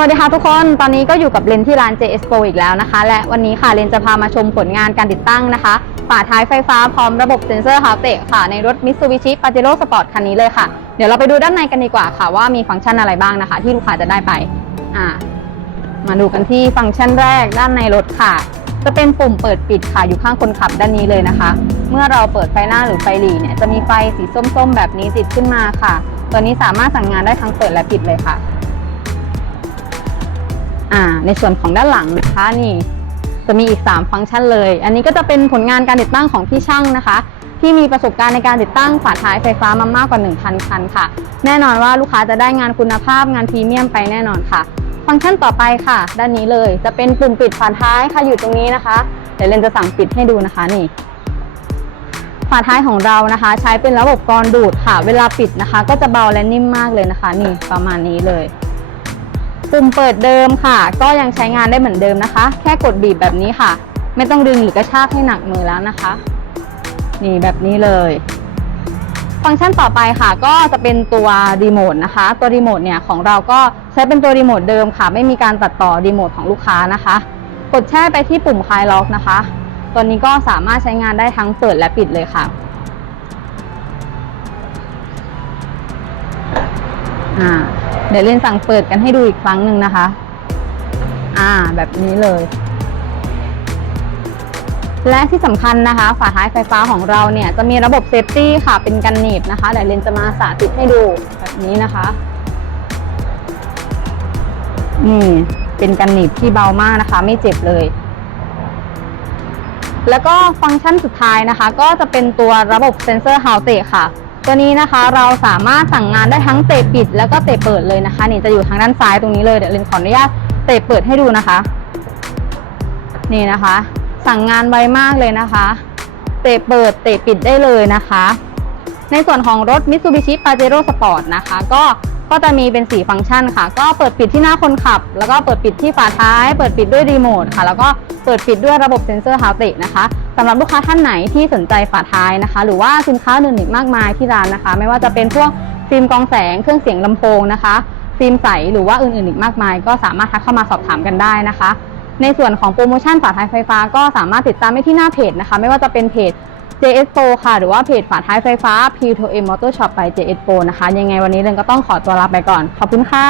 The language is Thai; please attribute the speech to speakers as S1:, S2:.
S1: วัสดีค่ะทุกคนตอนนี้ก็อยู่กับเลนที่ร้าน JS Pro อีกแล้วนะคะ และวันนี้ค่ะเลนจะพามาชมผลงานการติดตั้งนะคะฝาท้ายไฟฟ้าพร้อมระบบเซ็นเซอร์ฮาร์เตค่ะ ในรถ Mitsubishi Pajero Sport คันนี้เลยค่ะ เดี๋ยวเราไปดูด้านในกันดีกว่าค่ะ ว่ามีฟังก์ชันอะไรบ้างนะคะ ที่ลูกค้าจะได้ไปอ่ามาดูกันที่ฟังก์ชันแรกด้านในรถค่ะ จะเป็นปุ่มเปิดปิดค่ะอยู่ข้างคนขับด้านนี้เลยนะคะ เมื่อเราเปิดไฟหน้าหรือไฟหลีเนี่ยจะมีไฟสีส้มๆ แบบนี้ติดขึ้นมาค่ะ ตัวนี้สามารถสั่งงานได้ทั้งเปิดและปิดเลยค่ะ อ่าในส่วนของด้านหลังนะคะนี่ จะมีอีก 3 ฟังก์ชันเลย อันนี้ก็จะเป็นผลงานการติดตั้งของพี่ช่างนะคะ ที่มีประสบการณ์ในการติดตั้งฝาท้ายไฟฟ้ามามากกว่า 1,000 คันค่ะ แน่นอนว่าลูกค้าจะได้งานคุณภาพงานพรีเมียมไปแน่นอนค่ะ ฟังก์ชันต่อไปค่ะ ด้านนี้เลยจะเป็นปุ่มปิดฝาท้ายค่ะอยู่ตรงนี้นะคะเดี๋ยวเรนจะสั่งปิดให้ดูนะคะนี่ฝาท้ายของเรานะคะ ใช้เป็นระบบกรอนดูดค่ะ เวลาปิดนะคะ ก็จะเบาและนิ่มมากเลยนะคะ นี่ประมาณนี้เลย ปุ่มเปิดเดิมค่ะ ก็ยังใช้งานได้เหมือนเดิมนะคะ แค่กดบีบแบบนี้ค่ะ ไม่ต้องดึงหรือกระชากให้หนักมือแล้วนะคะ นี่แบบนี้เลย ฟังก์ชันต่อไปค่ะ ก็จะเป็นตัวรีโมทนะคะ ตัวรีโมทเนี่ยของเราก็ใช้เป็นตัวรีโมทเดิมค่ะ ไม่มีการตัดต่อรีโมทของลูกค้านะคะ กดแช่ไปที่ปุ่มคลายล็อกนะคะ ตัวนี้ก็สามารถใช้งานได้ทั้งเปิดและปิดเลยค่ะ อ่า เดี๋ยวเล่นสั่งเปิดกันให้ดูอีกครั้งหนึ่งนะคะ อ่า แบบนี้เลย และที่สำคัญนะคะ ฝาท้ายไฟฟ้าของเราเนี่ยจะมีระบบเซฟตี้ค่ะ เป็นกันหนีบนะคะเดี๋ยวเรนจะมาสาธิตให้ดูแบบนี้นะคะ นี่เป็นกันหนีบที่เบามากนะคะ ไม่เจ็บเลยแล้วก็ฟังก์ชันสุดท้ายนะคะ ก็จะเป็นตัวระบบเซ็นเซอร์ฮาวเตค่ะ ตัวนี้นะคะเราสามารถสั่งงานได้ทั้งเตะปิดแล้วก็เตะเปิดเลยนะคะ นี่จะอยู่ทางด้านซ้ายตรงนี้เลยเดี๋ยวเรนขออนุญาตเตะเปิดให้ดูนะคะ นี่นะคะ สั่งงานไวมากเลยนะคะ เตะเปิดเตะปิดได้เลยนะคะ ในส่วนของรถ Mitsubishi Pajero Sport นะคะ ก็ ก็จะมีเป็น 4 ฟังก์ชันค่ะ ก็เปิดปิดที่หน้าคนขับ แล้วก็เปิดปิดที่ฝาท้าย เปิดปิดด้วยรีโมทค่ะ แล้วก็เปิดปิดด้วยระบบเซ็นเซอร์ฮาวเตนะคะสำหรับลูกค้าท่านไหนที่สนใจฝาท้ายนะคะ หรือว่าสินค้าอื่นอีกมากมายที่ร้านนะคะ ไม่ว่าจะเป็นพวกฟิล์มกองแสง เครื่องเสียงลำโพงนะคะ ฟิล์มใส หรือว่าอื่นๆอีกมากมาย ก็สามารถทักเข้ามาสอบถามกันได้นะคะ ในส่วนของโปรโมชั่นฝาท้ายไฟฟ้า ก็สามารถติดตามได้ที่หน้าเพจนะคะ ไม่ว่าจะเป็นเพจ JS Pro ค่ะ หรือว่าเพจฝาท้ายไฟฟ้า P2M Motor Shop by JS Pro นะคะ ยังไงวันนี้เรนก็ต้องขอตัวลาไปก่อน ขอบคุณค่ะ